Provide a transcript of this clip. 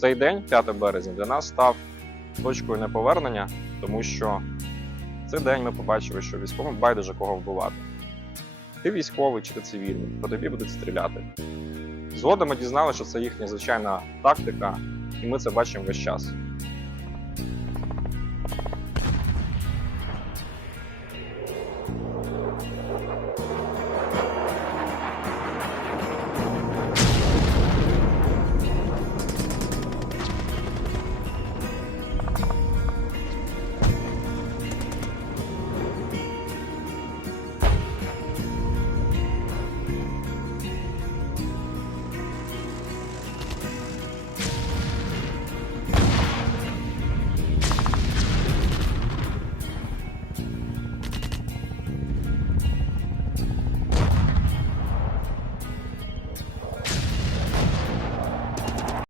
Цей день, 5 березня, для нас став точкою неповернення, тому що в цей день ми побачили, що військовим байдуже кого вбивати. Ти військовий чи ти цивільний, по тобі будуть стріляти. Згодом ми дізналися, що це їхня звичайна тактика, і ми це бачимо весь час.